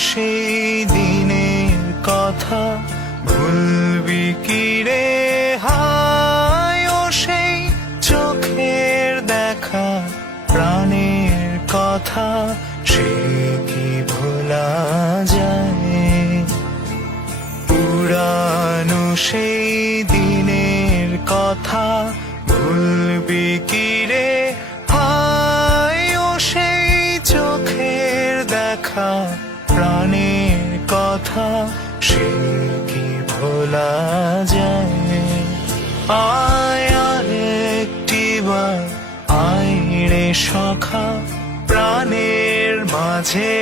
সেই দিনের কথা ভুলবি কি রে হায় ও সেই চোখের দেখা প্রাণের কথা সে কি ভোলা যায় পুরানো সেই দিনের কথা ভুলবি কি রে হায় ও সেই চোখের দেখা প্রাণের কথা সে কি ভোলা যায় আয় আরেকটিবার আয় রে সখা প্রাণের মাঝে